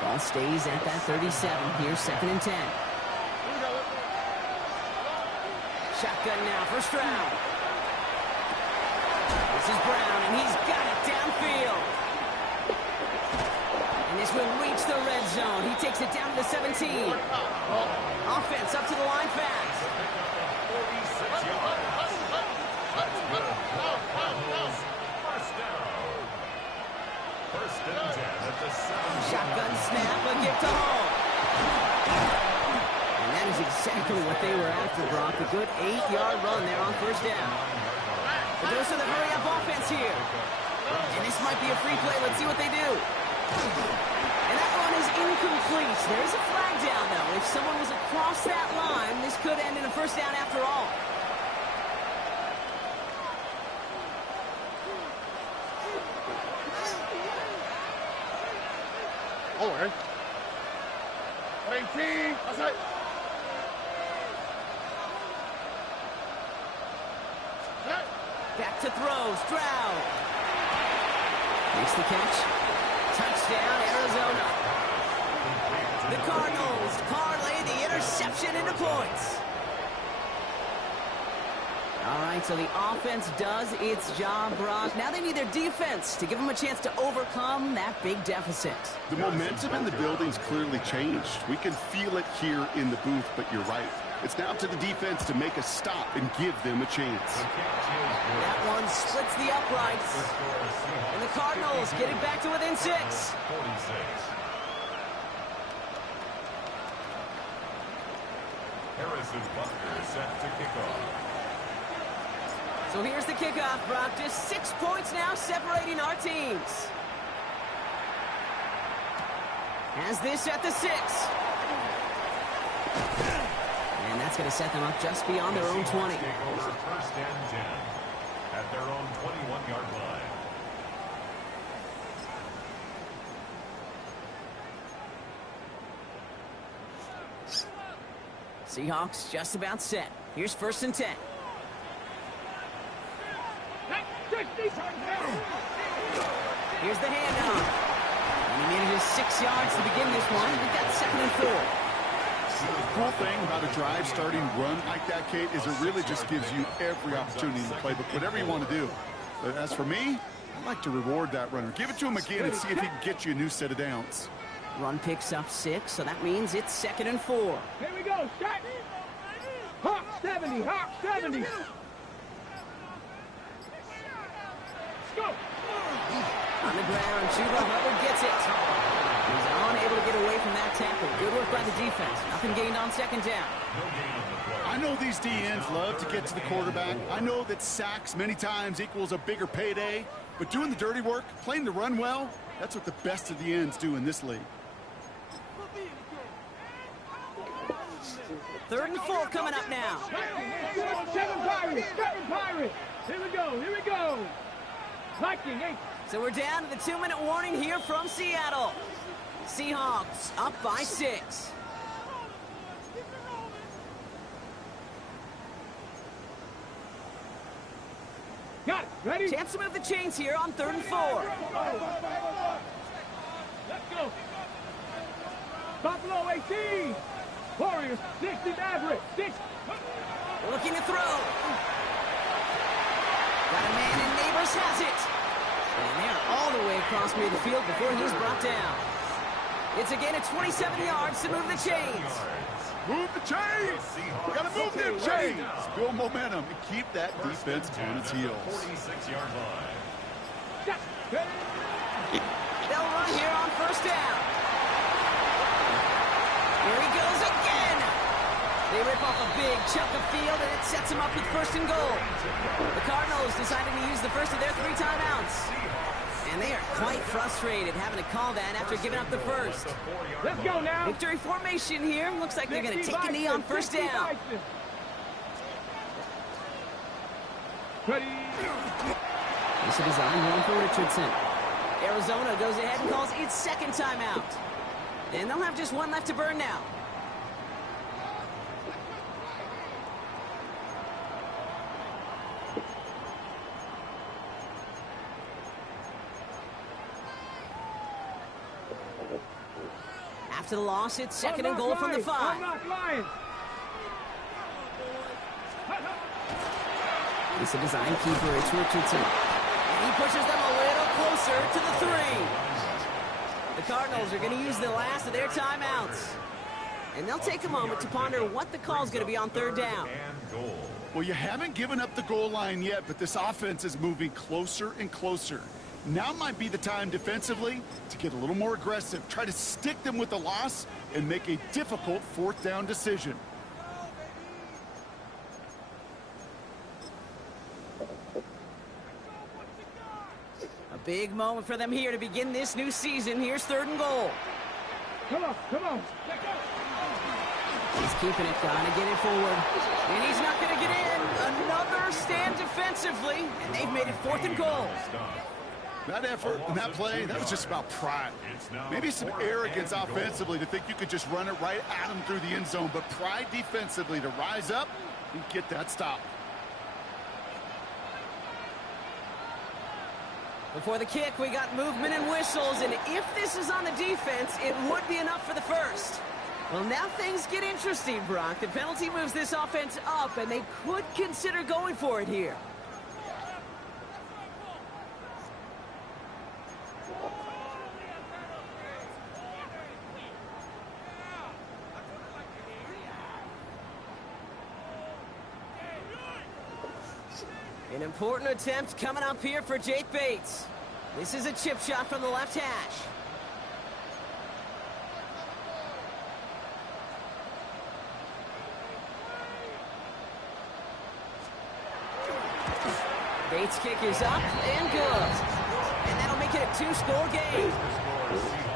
Ball stays at that 37. Here's 2nd and 10. Shotgun now for Stroud. This is Brown, and he's got it downfield. And this will reach the red zone. He takes it down to the 17. Offense up to the line fast. 46 yards. That's good. First down. First and 10 at the 7. Shotgun snap, a give to Hall. And that is exactly what they were after, Brock. A good 8-yard run there on first down. The dose of the hurry-up offense here. And this might be a free play. Let's see what they do. And that one is incomplete. There is a flag down, though. If someone was across that line, this could end in a first down after all. Over. 18. Outside. Back to throw. Stroud. Makes the catch. Touchdown, Arizona. The Cardinals parlay the interception into points. All right, so the offense does its job, Brock. Now they need their defense to give them a chance to overcome that big deficit. The momentum in the building's clearly changed. We can feel it here in the booth, but you're right. It's now up to the defense to make a stop and give them a chance. That one splits the uprights. And the Cardinals get it back to within 6. 46. Harrison Butker set to kick off. So here's the kickoff, Brock. Just 6 points now separating our teams. Has this at the 6. And that's going to set them up just beyond their own 20. Take over first and 10 at their own 21-yard line. Seahawks just about set. Here's 1st and 10. Here's the handoff. And he manages 6 yards to begin this one. We've got 2nd and 4. The cool thing about a drive starting run like that, Kate, is it really just gives you every opportunity in the playbook, whatever you want to do. But as for me, I'd like to reward that runner. Give it to him again and see if he can get you a new set of downs. Run picks up 6, so that means it's 2nd and 4. Here we go. Shot. Hawk 70. Hawk 70. Let's go. On the ground, Chuba Hubbard gets it. He's unable to get away from that tackle. Good work by the defense. Nothing gained on 2nd down. I know these DNs love to get to the quarterback. I know that sacks many times equals a bigger payday. But doing the dirty work, playing the run well, that's what the best of the ends do in this league. 3rd and 4 coming up now. 7 Pirates. 7 Pirates. Here we go. Here we go. Viking 8. So we're down to the 2-minute warning here from Seattle. Seahawks up by 6. Got it. Ready? Chance to move the chains here on 3rd and 4. Let's go. Buffalo 18. Warriors 60 Maverick 6. Looking to throw. Got a man and Neighbors has it. And they're all the way across midfield before he's brought down. It's again at 27 yards to move the chains. Move the chains. We got to move them chains. Build momentum and keep that defense on its heels. 46-yard line. They'll run here on first down. Here he goes again. They rip off a big chunk of field, and it sets them up with first and goal. The Cardinals decided to use the first of their 3 timeouts. And they are quite frustrated having to call that after giving up the first. Let's go now. Victory formation here. Looks like they're going to take a knee on first down. Ready. This is design going for Richardson. Arizona goes ahead and calls its second timeout. And they'll have just one left to burn now. After the loss, it's second and goal from the 5. It's a design keeper, it's Richardson. And he pushes them a little closer to the 3. The Cardinals are going to use the last of their timeouts. And they'll take a moment to ponder what the call is going to be on third down. Well, you haven't given up the goal line yet, but this offense is moving closer and closer. Now might be the time defensively to get a little more aggressive, try to stick them with the loss, and make a difficult fourth down decision. A big moment for them here to begin this new season. Here's third and goal. Come on, come on. He's keeping it, trying to get it forward. And he's not going to get in. Another stand defensively, and they've made it fourth and goal. That effort and that play, that was just about pride. Maybe some arrogance offensively to think you could just run it right at them through the end zone, but pride defensively to rise up and get that stop. Before the kick, we got movement and whistles, and if this is on the defense, it would be enough for the first. Well, now things get interesting, Brock. The penalty moves this offense up, and they could consider going for it here. An important attempt coming up here for Jake Bates. This is a chip shot from the left hash. Bates' kick is up and good. And that'll make it a 2-score game.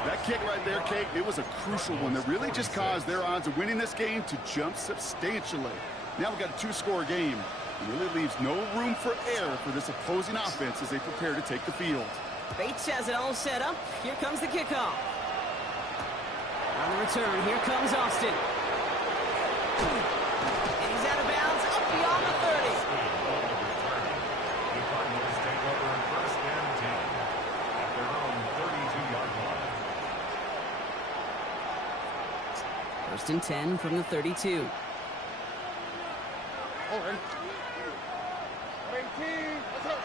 That kick right there, Kate, it was a crucial one that really just caused their odds of winning this game to jump substantially. Now we've got a 2-score game. It really leaves no room for error for this opposing offense as they prepare to take the field. Bates has it all set up. Here comes the kickoff. On the return, here comes Austin. And he's out of bounds, up beyond the 30. The Cardinals take over first and 10 at their own 32-yard line. First and 10 from the 32. Over. 18. Let's go.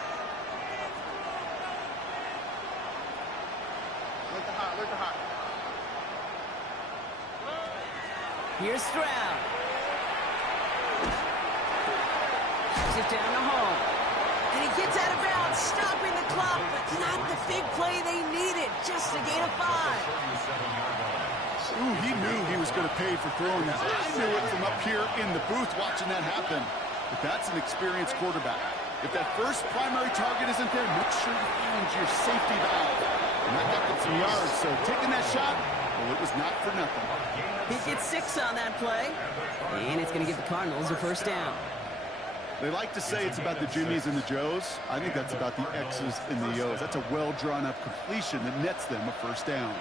Where's the hot? Here's Stroud. Puts it down the hole. And he gets out of bounds, stopping the clock, but not the big play they needed. Just a gain of 5. Ooh, he knew he was going to pay for throwing that. I knew it from up here in the booth watching that happen. But that's an experienced quarterback. If that first primary target isn't there, make sure you find your safety valve. And that got them some yards, so taking that shot, well, it was not for nothing. He gets 6 on that play, and it's going to give the Cardinals a first down. They like to say it's about the Jimmies and the Joes. I think that's about the X's and the O's. That's a well-drawn-up completion that nets them a first down.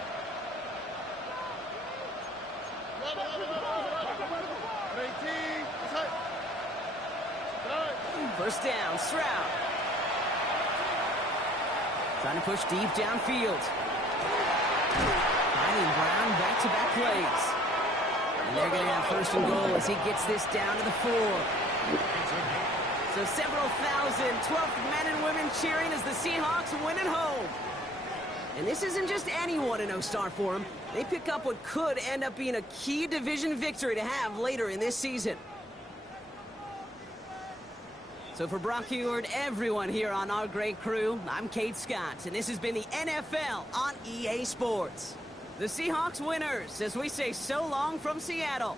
First down, Stroud. Trying to push deep downfield. Finding Brown back-to-back plays. And they're going to have first and goal as he gets this down to the 4. So several thousand 12th men and women cheering as the Seahawks win at home. And this isn't just any 1-0 start for them. They pick up what could end up being a key division victory to have later in this season. So for Brock Heward, everyone here on our great crew, I'm Kate Scott, and this has been the NFL on EA Sports. The Seahawks winners, as we say so long from Seattle.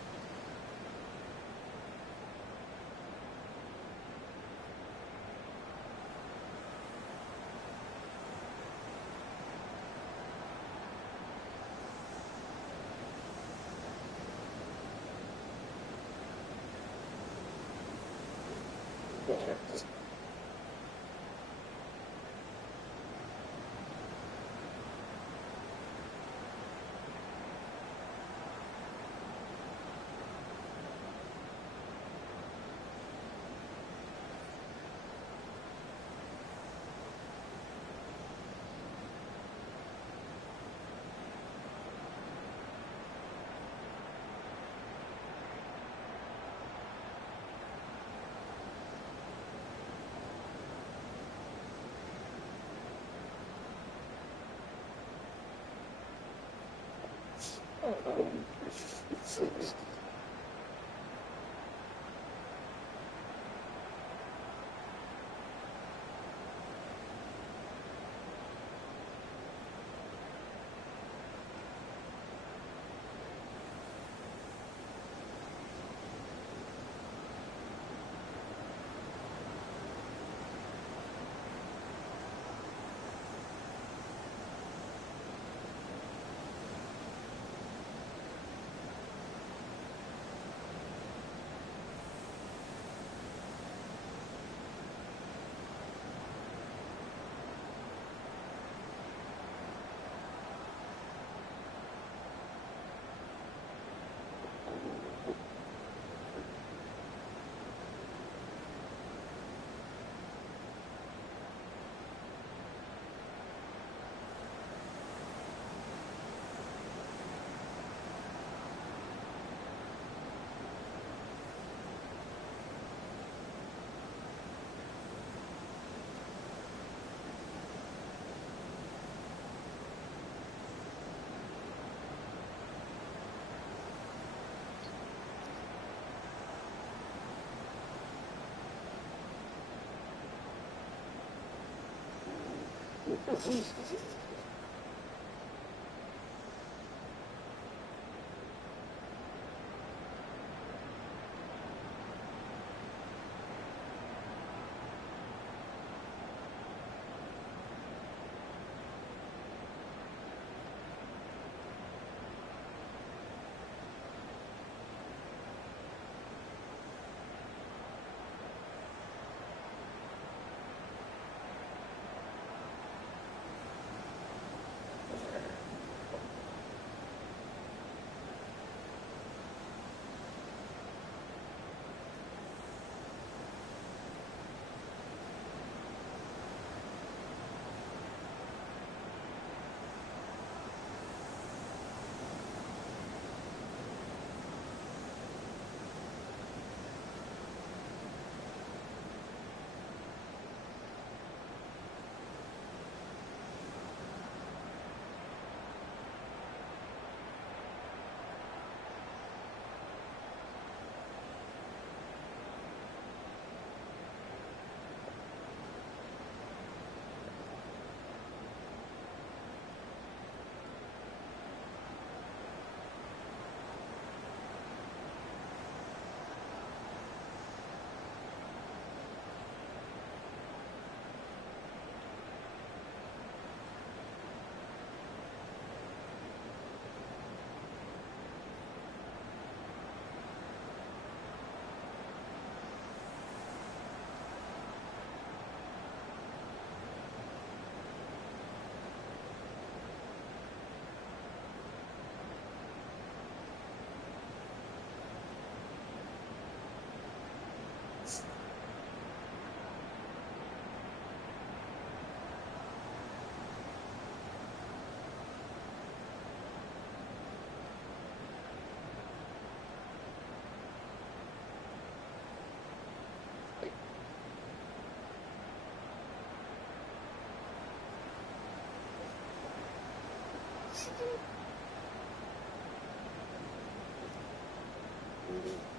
Mhm.